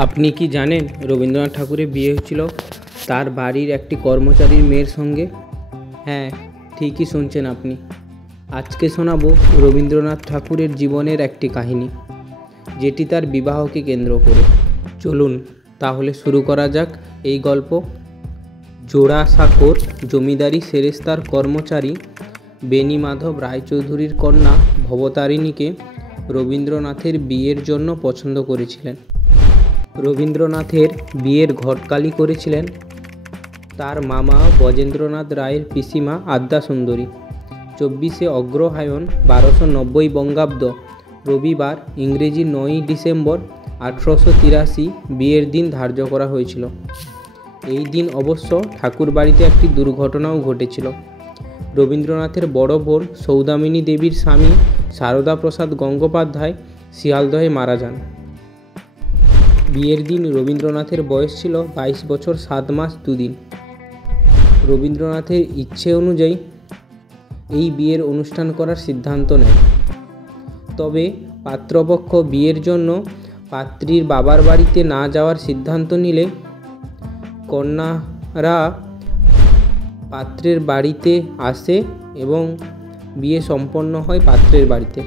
আপনি কি জানেন রবীন্দ্রনাথ ঠাকুরের বিয়ে হয়েছিল তার বাড়ির একটি কর্মচারীর মেয়ের সঙ্গে? হ্যাঁ, ঠিকই শুনছেন আপনি। আজকে শোনাবো রবীন্দ্রনাথ ঠাকুরের জীবনের একটি কাহিনী, যেটি তার বিবাহকে কেন্দ্র করে। চলুন তাহলে শুরু করা যাক এই গল্প। জোড়াসাঁকোর জমিদারি সেরেস্তার কর্মচারী বেণীমাধব রায়চৌধুরীর কন্যা ভবতারিণীকে রবীন্দ্রনাথের বিয়ের জন্য পছন্দ করেছিলেন। রবীন্দ্রনাথের বিয়ের ঘটকালি করেছিলেন তার মামা বজেন্দ্রনাথ রায়ের পিসিমা আদ্যাসুন্দরী। 24শে অগ্রহায়ণ 1290 বঙ্গাব্দ রবিবার, ইংরেজি 9ই ডিসেম্বর 1883 বিয়ের দিন ধার্য করা হয়েছিল। এই দিন অবশ্য ঠাকুর বাড়িতে একটি দুর্ঘটনাও ঘটেছিল। রবীন্দ্রনাথের বড় বোন সৌদামিনী দেবীর স্বামী সারদা প্রসাদ গঙ্গোপাধ্যায় শিয়ালদহে মারা যান। বিয়ের দিন রবীন্দ্রনাথের বয়স ছিল 22 বছর 7 মাস 2 দিন। রবীন্দ্রনাথের ইচ্ছে অনুযায়ী এই বিয়ের অনুষ্ঠান করার সিদ্ধান্ত নেয়। তবে পাত্রপক্ষ বিয়ের জন্য পাত্রীর বাবার বাড়িতে না যাওয়ার সিদ্ধান্ত নিলে কন্যারা পাত্রের বাড়িতে আসে এবং বিয়ে সম্পন্ন হয় পাত্রের বাড়িতে।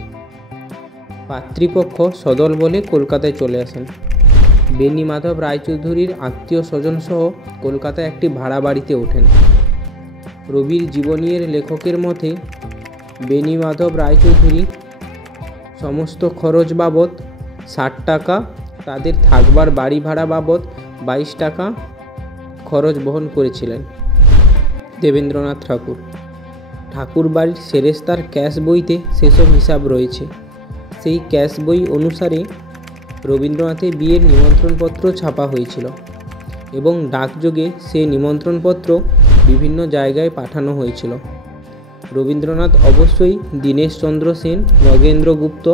পাত্রীপক্ষ সদল বলে কলকাতায় চলে আসেন। বেণীমাধব রায়চৌধুরীর আত্মীয় স্বজন সহ কলকাতায় একটি ভাড়া বাড়িতে ওঠেন। রবির জীবনীর লেখকের মতে বেণীমাধব রায়চৌধুরী সমস্ত খরচ বাবদ 60 টাকা, তাদের থাকবার বাড়ি ভাড়া বাবদ 22 টাকা খরচ বহন করেছিলেন। দেবেন্দ্রনাথ ঠাকুর বাড়ির সেরেস্তার ক্যাশ বইতে সেসব হিসাব রয়েছে। সেই ক্যাশ বই অনুসারে রবীন্দ্রনাথের বিয়ের নিমন্ত্রণপত্র ছাপা হয়েছিল এবং ডাকযোগে সেই নিমন্ত্রণপত্র বিভিন্ন জায়গায় পাঠানো হয়েছিল। রবীন্দ্রনাথ অবশ্যই দীনেশচন্দ্র সেন, নগেন্দ্র গুপ্ত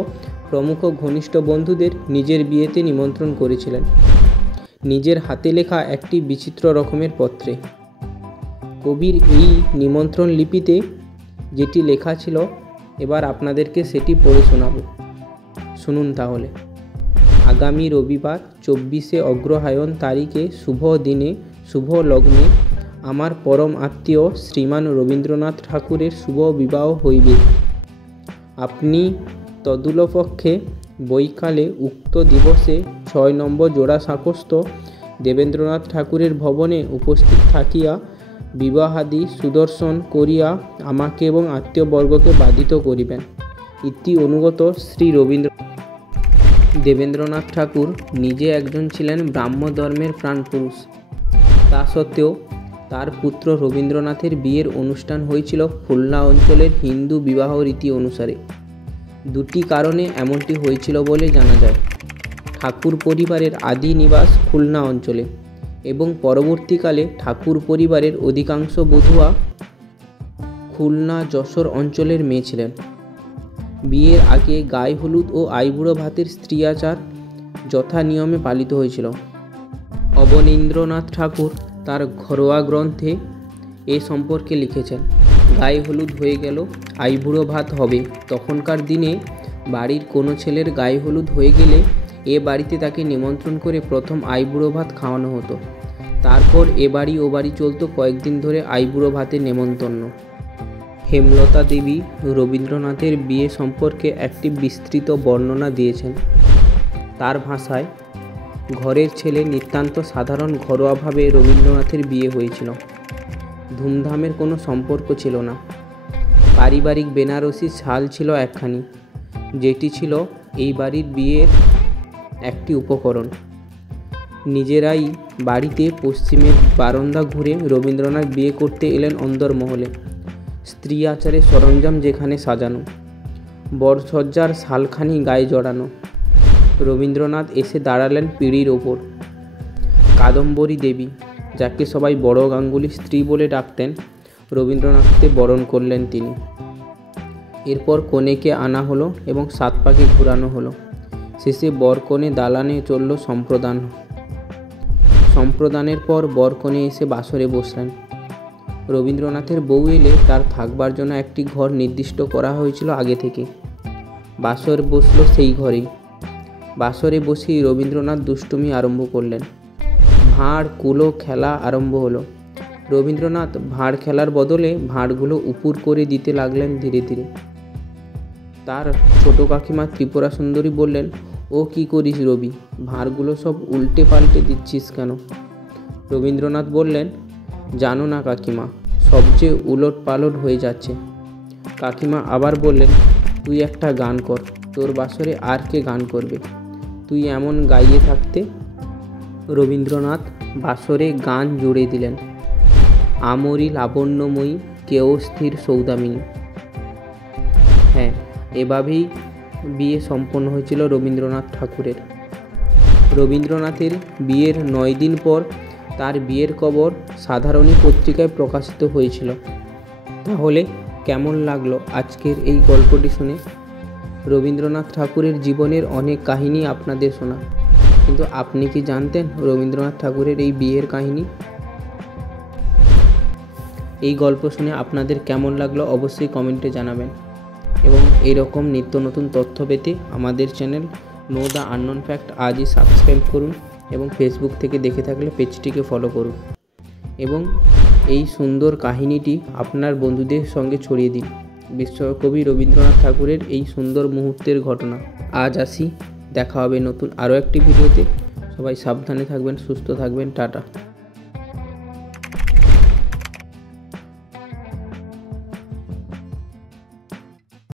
প্রমুখ ঘনিষ্ঠ বন্ধুদের নিজের বিয়েতে নিমন্ত্রণ করেছিলেন নিজের হাতে লেখা একটি বিচিত্র রকমের পত্রে। কবির এই নিমন্ত্রণ লিপিতে যেটি লেখা ছিল, এবার আপনাদেরকে সেটি পড়ে শোনাব। শুনুন তাহলে। আগামী রবিবার 24শে অগ্রহায়ণ তারিখে শুভ দিনে শুভ লগ্নে আমার পরম আত্মীয় শ্রীমান রবীন্দ্রনাথ ঠাকুরের শুভ বিবাহ হইবে। আপনি তদুলপক্ষে বৈকালে উক্ত দিবসে 6 নম্বর জোড়াসাঁকোস্থ দেবেন্দ্রনাথ ঠাকুরের ভবনে উপস্থিত থাকিয়া বিবাহাদি সুদর্শন করিয়া আমাকে এবং আত্মীয়বর্গকে বাধিত করিবেন। ইতি অনুগত শ্রী দেবেন্দ্রনাথ ঠাকুর নিজে একজন ছিলেন ব্রাহ্ম ধর্মের প্রাণপুরুষ। তা সত্ত্বেও তার পুত্র রবীন্দ্রনাথের বিয়ের অনুষ্ঠান হয়েছিল খুলনা অঞ্চলের হিন্দু বিবাহ রীতি অনুসারে। দুটি কারণে এমনটি হয়েছিল বলে জানা যায়। ঠাকুর পরিবারের আদি নিবাস খুলনা অঞ্চলে এবং পরবর্তীকালে ঠাকুর পরিবারের অধিকাংশ বধূয়া খুলনা যশোর অঞ্চলের মেয়ে ছিলেন। বিয়ের আগে গায়ে হলুদ ও আইবুড়ো ভাতের স্ত্রী আচার যথা নিয়মে পালিত হয়েছিল। অবনীন্দ্রনাথ ঠাকুর তার ঘরোয়া গ্রন্থে এ সম্পর্কে লিখেছেন, গায়ে হলুদ হয়ে গেল, আইবুড়ো ভাত হবে। তখনকার দিনে বাড়ির কোনো ছেলের গায়ে হলুদ হয়ে গেলে এ বাড়িতে তাকে নিমন্ত্রণ করে প্রথম আইবুড়ো ভাত খাওয়ানো হতো। তারপর এ বাড়ি ও বাড়ি চলত কয়েকদিন ধরে আইবুড়ো ভাতের নেমন্তন্ন। হেমলতা দেবী রবীন্দ্রনাথের বিয়ে সম্পর্কে একটি বিস্তৃত বর্ণনা দিয়েছেন। তার ভাষায়, ঘরের ছেলে নিতান্ত সাধারণ ঘরোয়াভাবে রবীন্দ্রনাথের বিয়ে হয়েছিল। ধুমধামের কোনো সম্পর্ক ছিল না। পারিবারিক বেনারসি শাল ছিল একখানি, যেটি ছিল এই বাড়ির বিয়ের একটি উপকরণ। নিজেরাই বাড়িতে পশ্চিমের বারান্দা ঘুরে রবীন্দ্রনাথ বিয়ে করতে এলেন অন্দরমহলে। স্ত্রী আচারের সরঞ্জাম যেখানে সাজানো, বরসজ্জার শালখানি গায়ে জড়ানো। রবীন্দ্রনাথ এসে দাঁড়ালেন পিঁড়ির ওপর। কাদম্বরী দেবী, যাকে সবাই বড় গাঙ্গুলির স্ত্রী বলে ডাকতেন, রবীন্দ্রনাথকে বরণ করলেন তিনি। এরপর কনেকে আনা হলো এবং 7 পাকে ঘুরানো হলো। শেষে বরকনে দালানে চলল সম্প্রদান। সম্প্রদানের পর বরকনে এসে বাসরে বসলেন। রবীন্দ্রনাথের বউ এলে তার থাকবার জন্য একটি ঘর নির্দিষ্ট করা হয়েছিল আগে থেকে। বাসর বসল সেই ঘরেই। বাসরে বসেই রবীন্দ্রনাথ দুষ্টুমি আরম্ভ করলেন। ভাঁড় কুলো খেলা আরম্ভ হলো। রবীন্দ্রনাথ ভাঁড় খেলার বদলে ভাঁড়গুলো উপুর করে দিতে লাগলেন ধীরে ধীরে। তার ছোট কাকিমা ত্রিপুরা সুন্দরী বললেন, ও কি করিস রবি, ভাঁড়গুলো সব উল্টে পাল্টে দিচ্ছিস কেন? রবীন্দ্রনাথ বললেন, জানো না কাকিমা, সবচেয়ে উলট পালট হয়ে যাচ্ছে। কাকিমা আবার বললেন, তুই একটা গান কর, তোর বাসরে আর কে গান করবে, তুই এমন গাইয়ে থাকতে। রবীন্দ্রনাথ বাসরে গান জুড়ে দিলেন, আমরি লাবণ্যময়ী কেউ স্থির সৌদামিনী। হ্যাঁ, এভাবেই বিয়ে সম্পন্ন হয়েছিল রবীন্দ্রনাথ ঠাকুরের। রবীন্দ্রনাথের বিয়ের 9 দিন পর তার বিয়ের খবর সাধারণী পত্রিকায় প্রকাশিত হয়েছিল। তাহলে কেমন লাগলো আজকের এই গল্পটি শুনে? রবীন্দ্রনাথ ঠাকুরের জীবনের অনেক কাহিনী আপনাদের শোনা, কিন্তু আপনি কি জানতেন রবীন্দ্রনাথ ঠাকুরের এই বিয়ের কাহিনী? এই গল্প শুনে আপনাদের কেমন লাগলো অবশ্যই কমেন্টে জানাবেন, এবং এরকম নিত্য নতুন তথ্য পেতে আমাদের channel know the unknown fact আজই সাবস্ক্রাইব করুন, এবং ফেসবুক থেকে দেখে থাকলে পেজটিকে ফলো করুন, এবং এই সুন্দর কাহিনীটি আপনার বন্ধুদের সঙ্গে ছড়িয়ে দিন। বিশ্বকবি রবীন্দ্রনাথ ঠাকুরের এই সুন্দর মুহূর্তের ঘটনা। আজ আসি, দেখা হবে নতুন আরও একটি ভিডিওতে। সবাই সাবধানে থাকবেন, সুস্থ থাকবেন, টাটা।